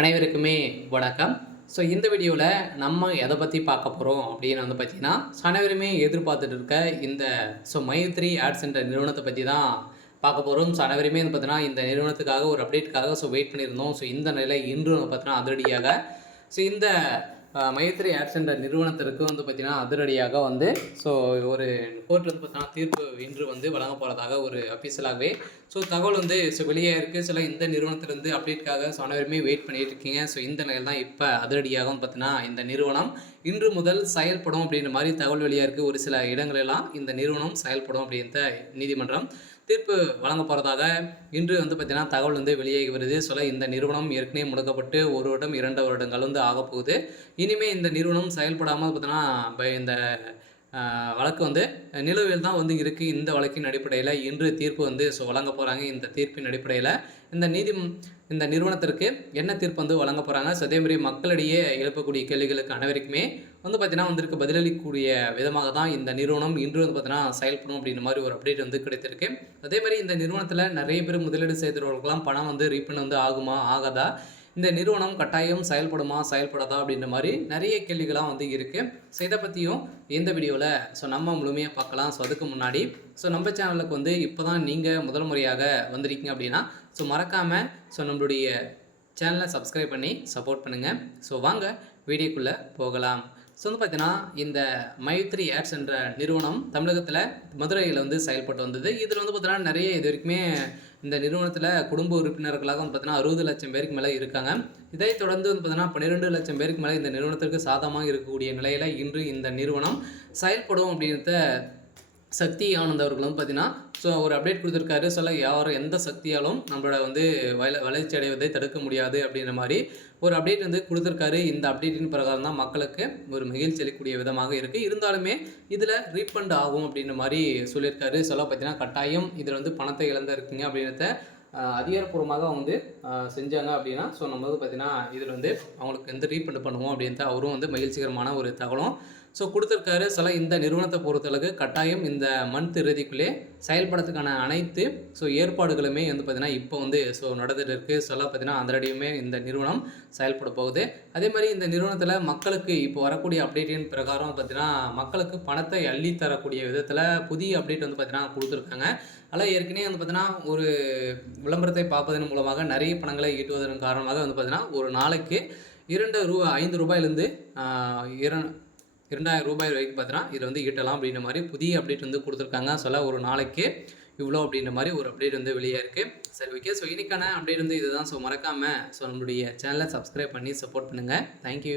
அனைவருக்குமே வணக்கம். ஸோ இந்த வீடியோவில் நம்ம எதை பற்றி பார்க்க போகிறோம் அப்படின்னு வந்து பார்த்தீங்கன்னா, அனைவருமே எதிர்பார்த்துட்டு இருக்க இந்த மைத்ரி ஆட்ஸ் என்ற நிறுவனத்தை பற்றி தான் பார்க்க போகிறோம். ஸோ அனைவருமே வந்து பார்த்தீங்கன்னா இந்த நிறுவனத்துக்காக ஒரு அப்டேட்டுக்காக வெயிட் பண்ணியிருந்தோம். ஸோ இந்த நிலை இன்று வந்து பார்த்தீங்கன்னா அதிரடியாக இந்த மைத்ரி ஆட்ஸ் என்ற நிறுவனத்திற்கு வந்து பார்த்தீங்கன்னா அதிரடியாக வந்து ஒரு கோர்ட்டில் வந்து பார்த்தீங்கன்னா தீர்ப்பு இன்று வந்து வழங்க போகிறதாக ஒரு அஃபீஷியலாகவே தகவல் வந்து வெளியே இருக்குது. சில இந்த நிறுவனத்திலிருந்து அப்டேட்டுக்காக அனைவருமே வெயிட் பண்ணிட்டு இருக்கீங்க. இந்த நிலையில் தான் இப்போ அதிரடியாக வந்து பார்த்தீங்கன்னா இந்த நிறுவனம் இன்று முதல் செயல்படும் அப்படின்ற மாதிரி தகவல் வெளியாக இருக்குது. ஒரு சில இடங்களெல்லாம் இந்த நிறுவனம் செயல்படும் அப்படின்ற நீதிமன்றம் தீர்ப்பு வழங்க போகிறதாக இன்று வந்து பார்த்தீங்கன்னா தகவல் வந்து வெளியாகி வருது. இந்த நிறுவனம் ஏற்கனவே முடக்கப்பட்டு 1 வருடம் 2 வருடங்கள் வந்து ஆகப்போகுது. இனிமேல் இந்த நிறுவனம் செயல்படாமல் பார்த்தீங்கன்னா இந்த வழக்கு வந்து நிலுவையில் தான் வந்து இருக்குது. இந்த வழக்கின் அடிப்படையில் இன்று தீர்ப்பு வந்து வழங்க போகிறாங்க. இந்த தீர்ப்பின் அடிப்படையில் இந்த நிறுவனத்திற்கு என்ன தீர்ப்பு வந்து வழங்க போகிறாங்க. அதேமாதிரி மக்களிடையே எழுப்பக்கூடிய கேள்விகளுக்கு அனைவருக்குமே வந்து பார்த்தீங்கன்னா வந்திருக்கு பதிலளிக்கக்கூடிய விதமாக தான் இந்த நிறுவனம் இன்று வந்து பார்த்தீங்கன்னா செயல்படும் அப்படின்ற மாதிரி ஒரு அப்டேட் வந்து கிடைத்திருக்கு. அதேமாதிரி இந்த நிறுவனத்தில் நிறைய பேர் முதலீடு செய்தவர்களுக்கெல்லாம் பணம் வந்து ரீஃபண்ட் வந்து ஆகுமா ஆகாதா, இந்த நிறுவனம் கட்டாயம் செயல்படுமா செயல்படாதா அப்படின்ற மாதிரி நிறைய கேள்விகளாக வந்து இருக்குது. இதை பற்றியும் இந்த வீடியோவில் நம்ம முழுமையாக பார்க்கலாம். அதுக்கு முன்னாடி நம்ம சேனலுக்கு வந்து இப்போ தான் நீங்கள் முதல் முறையாக வந்திருக்கீங்க அப்படின்னா மறக்காமல் நம்மளுடைய சேனலை சப்ஸ்கிரைப் பண்ணி சப்போர்ட் பண்ணுங்கள். வாங்க வீடியோக்குள்ளே போகலாம். வந்து பார்த்தீங்கன்னா இந்த மைத்ரி ஆட்ஸ் என்ற நிறுவனம் தமிழகத்தில் மதுரையில் வந்து செயல்பட்டு வந்தது. இதில் வந்து பார்த்தீங்கன்னா நிறைய இது வரைக்குமே இந்த நிறுவனத்தில் குடும்ப உறுப்பினர்களாக வந்து பார்த்தீங்கன்னா 60 லட்சம் பேருக்கு மேலே இருக்காங்க. இதைத் தொடர்ந்து வந்து பார்த்தீங்கன்னா 12 லட்சம் பேருக்கு மேலே இந்த நிறுவனத்திற்கு சாதகமாக இருக்கக்கூடிய நிலையில் இன்று இந்த நிறுவனம் செயல்படும் அப்படின்றத சக்தி ஆனந்த் அவர்கள் வந்து பார்த்தீங்கன்னா ஒரு அப்டேட் கொடுத்துருக்காரு. யாரும் எந்த சக்தியாலும் நம்மளோட வந்து வளர்ச்சி அடைவதை தடுக்க முடியாது அப்படின்ற மாதிரி ஒரு அப்டேட் வந்து கொடுத்துருக்காரு. இந்த அப்டேட்டின் பிரகாரம் தான் மக்களுக்கு ஒரு மகிழ்ச்சி அளிக்கக்கூடிய விதமாக இருக்குது. இருந்தாலுமே இதில் ரீஃபண்ட் ஆகும் அப்படின்ற மாதிரி சொல்லியிருக்காரு. பார்த்தீங்கன்னா கட்டாயம் இதில் வந்து பணத்தை இழந்திருக்கீங்க அப்படின்றத அதிகாரப்பூர்வமாக வந்து செஞ்சாங்க அப்படின்னா நம்ம வந்து பார்த்தீங்கன்னா இதில் வந்து அவங்களுக்கு வந்து ரீஃபண்ட் பண்ணுவோம் அப்படின்ட்டு அவரும் வந்து மகிழ்ச்சிகரமான ஒரு தகவலும் கொடுத்துருக்காரு. இந்த நிறுவனத்தை பொறுத்தளவுக்கு கட்டாயம் இந்த மந்த் இறுதிக்குள்ளே செயல்படுறதுக்கான அனைத்து ஏற்பாடுகளுமே வந்து பார்த்தீங்கன்னா இப்போ வந்து நடந்துட்டு இருக்குது. பார்த்தீங்கன்னா அதிரடியுமே இந்த நிறுவனம் செயல்பட போகுது. அதே மாதிரி இந்த நிறுவனத்தில் மக்களுக்கு இப்போ வரக்கூடிய அப்டேட்டின் பிரகாரம் பார்த்தீங்கன்னா மக்களுக்கு பணத்தை அள்ளி தரக்கூடிய விதத்தில் புதிய அப்டேட் வந்து பார்த்தீங்கன்னா கொடுத்துருக்காங்க. அதனால் ஏற்கனவே வந்து பார்த்தீங்கன்னா ஒரு விளம்பரத்தை பார்ப்பதன் மூலமாக நிறைய பணங்களை ஈட்டுவதன் காரணமாக வந்து பார்த்தீங்கன்னா ஒரு நாளைக்கு 5 ரூபாயிலேருந்து 2000 ரூபாய் வரைக்கும் பார்த்தீங்கன்னா இதில் வந்து ஈட்டலாம் அப்படின்ற மாதிரி புதிய அப்டேட் வந்து கொடுத்துருக்காங்க. ஒரு நாளைக்கு இவ்வளோ அப்படின்ற மாதிரி ஒரு அப்டேட் வந்து வெளியாக இருக்குது. சரி, ஓகே. இன்னைக்கான அப்டேட் வந்து இதுதான். மறக்காமல் நம்மளுடைய சேனலை சப்ஸ்கிரைப் பண்ணி சப்போர்ட் பண்ணுங்கள். தேங்க்யூ.